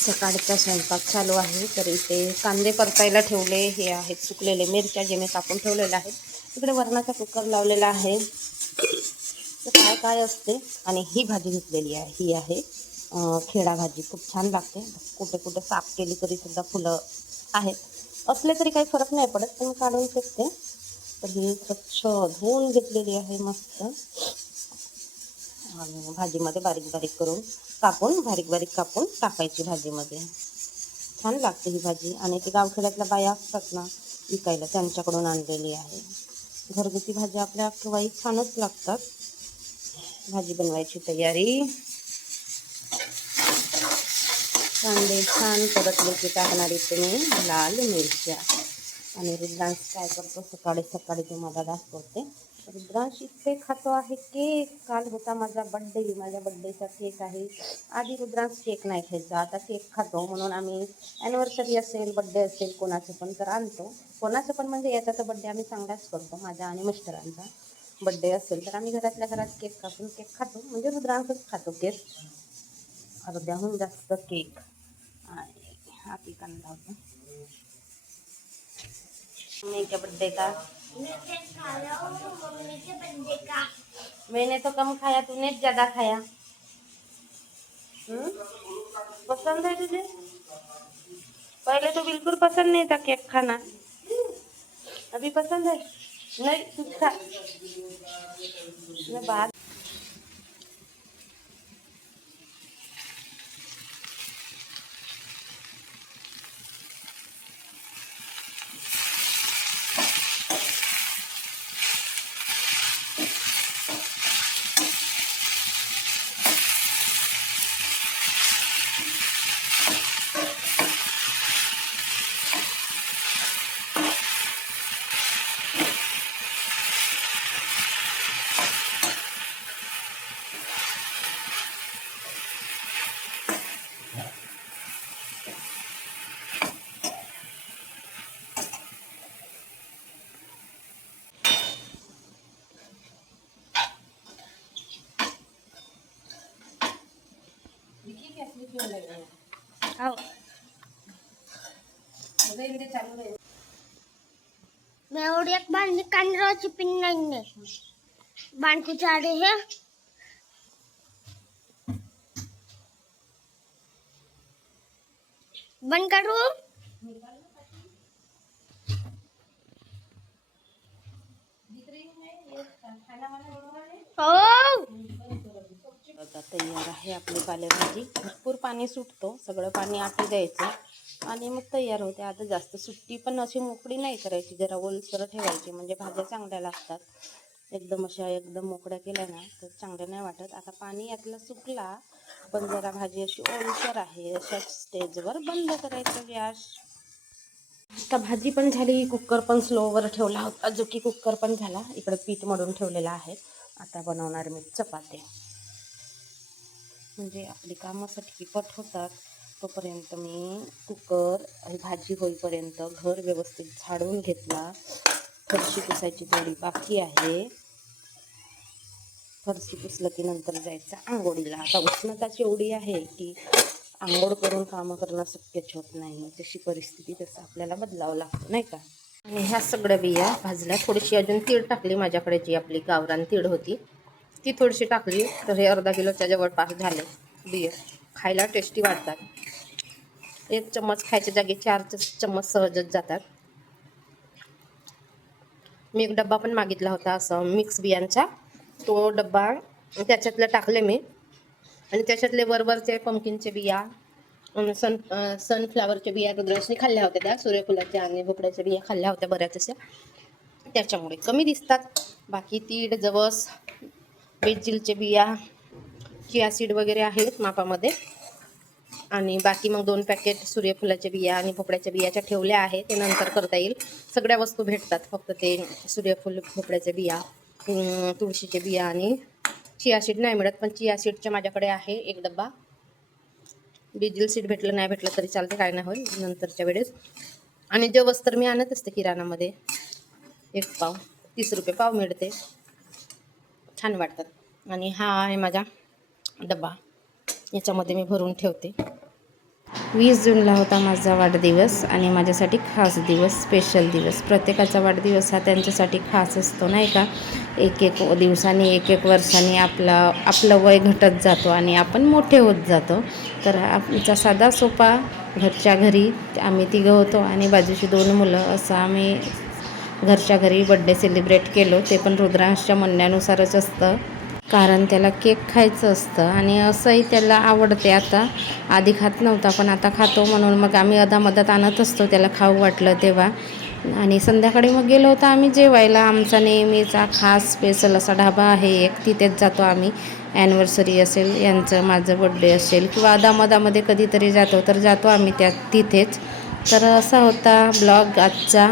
सकाळचा स्वयंपाक चालू आहे. तर इथे कांदे परतायला ठेवले. हे आहेत सुकलेले मिरच्या जे मी कापून ठेवलेल्या आहेत. इकडे वरणाचा कुकर लावलेला आहे. तर काय काय असते. आणि ही भाजी घेतलेली आहे. ही आहे खेडा भाजी. खूप छान लागते. कुठे कुठे साफ केली तरी सुद्धा फुलं आहेत. असले तरी काही फरक नाही पडत, पण काढून फेकते. तर ही स्वच्छ धुवून घेतलेली आहे मस्त. आणि भाजीमध्ये बारीक बारीक करून बारीक बारीक कापून टाकायची भाजीमध्ये. छान लागते ही भाजी. आणि ती गावखेड्यातल्या बाया असतात ना विकायला, त्यांच्याकडून आणलेली आहे. घरगुती भाज्या आपल्या केव्हाही छानच लागतात. भाजी बनवायची तयारी. कांदे छान परतले की टाकणारी तुम्ही लाल मिरच्या. आणि रुद्रांश काय करतो सकाळी सकाळी तुम्हाला दाखवते. रुद्रांश इतके खातो आहे केक. काल होता माझा बड्डे. माझ्या बड्डेचा केक आहे. आधी रुद्रांश केक नाही खायचा, आता केक खातो. म्हणून आम्ही ॲनिव्हर्सरी असेल, बड्डे असेल कोणाचं पण तर आणतो. कोणाचं पण म्हणजे याचा तर बड्डे आम्ही चांगलाच करतो. माझ्या आणि मिस्टरांचा बड्डे असेल तर आम्ही घरातल्या घरात केक कापून केक खातो. म्हणजे रुद्रांशच खातो केक. अर्ध्याहून जास्त केक. आणि हा केक आणला होता मम्मी के बर्थडे का। मैंने तो कम खाया, तूने ज्यादा खाया। पसंद है तुझे? पहले तो बिल्कुल पसंद नहीं था केक खाना, अभी पसंद है? नहीं तू खा। मैं बात मैं और एक बार निकाल रहा चिपिन नहीं बांध को जा रहे हैं। बंद करूं? आता तयार आहे आपली पालेभाजी. भरपूर पाणी सुटतो, सगळं पाणी आटू द्यायचं आणि मग तयार होते. आता जास्त सुट्टी पण अशी मोकळी नाही करायची, जरा ओलसर ठेवायची म्हणजे भाज्या चांगल्या लागतात. एकदम मोकळ्या केल्या ना तर चांगल्या नाही वाटत. आता पाणी यातलं सुकला पण जरा भाजी अशी ओलसर आहे, अशा स्टेजवर बंद करायचं गॅस. आता भाजी पण झाली, कुकर पण स्लोवर ठेवला होता, जो की कुकर पण झाला. इकडे पीठ मळून ठेवलेलं आहे. आता बनवणार मी चपात्या, म्हणजे आपली कामं सटकीपट होतात. तोपर्यंत मी कुकर भाजी होईपर्यंत घर व्यवस्थित झाडून घेतला. फरशी पुसायची थोडी बाकी आहे. फरशी पुसलं की नंतर जायचं आंघोळीला. आता उष्णताची एवढी आहे की आंघोळ करून कामं करणं शक्यच होत नाही. जशी परिस्थिती तसं आपल्याला बदलावं लागतं नाही का. आणि ह्या सगळ्या बिया भाजल्या. थोडीशी अजून तीळ टाकली माझ्याकडे, जी आपली गावरान तीळ होती ती थोडीशी टाकली. तर हे अर्धा किलोच्या जवळपास झाले बिया. खायला टेस्टी वाटतात. एक चम्मच खायच्या जागी 4 चम्मच सहजच जातात. मी एक डब्बा पण मागितला होता असं मिक्स बियांचा, तो डब्बा त्याच्यातलं टाकले मी. आणि त्याच्यातले वरवरचे पंपकिनचे बिया, सनफ्लावरच्या बिया रुद्रांशने खाल्ल्या होत्या. त्या सूर्यफुलाच्या आणि भोपळ्याच्या बिया खाल्ल्या होत्या बऱ्याच अशा, त्याच्यामुळे कमी दिसतात. बाकी तीळ, जवस, बेजिलचे बिया, चिया सीड वगैरे आहेत मापामध्ये. आणि बाकी मग 2 पॅकेट सूर्यफुलाच्या बिया आणि भोपळ्याच्या बियाच्या ठेवल्या आहे. ते नंतर करता येईल. सगळ्या वस्तू भेटतात, फक्त ते सूर्यफूल, भोपळ्याच्या बिया, तुळशीच्या बिया आणि चिया सीड नाही मिळत. पण चिया सीडच्या माझ्याकडे आहे एक डब्बा. बेजिल सीड भेटलं नाही भेटलं तरी चालते, काय नाही होईल नंतरच्या वेळेस. आणि जवस तर मी आणत असते किराणामध्ये. 1 पाव 30 रुपये पाव मिळते, छान वाटतात. आणि हा आहे माझा डब्बा, याच्यामध्ये मी भरून ठेवते. 20 जूनला होता माझा वाढदिवस आणि माझ्यासाठी खास दिवस, स्पेशल दिवस. प्रत्येकाचा वाढदिवस हा त्यांच्यासाठी खास असतो नाही का. एक एक दिवसांनी एक एक वर्षांनी आपलं वय घटत जातो आणि आपण मोठे होत जातो. तर आमचा साधा सोपा घरच्या घरी आम्ही तिघं होतो आणि बाजूची 2 मुलं, असं आम्ही घरच्या घरी बड्डे सेलिब्रेट केलो. ते पण रुद्रांशच्या म्हणण्यानुसारच असतं, कारण त्याला केक खायचं असतं आणि असंही त्याला आवडते. आता आधी खात नव्हता पण आता खातो, म्हणून मग आम्ही अधामधात आणत असतो त्याला खाऊ वाटलं तेव्हा. आणि संध्याकाळी मग गेलो होतो आम्ही जेवायला. आमचा नेहमीचा खास स्पेशल असा ढाबा आहे एक, तिथेच जातो आम्ही. ॲनिव्हर्सरी असेल यांचं, माझं बड्डे असेल किंवा अधामधामध्ये कधीतरी जातो तर जातो आम्ही तिथेच. तर असा होता ब्लॉग आजचा.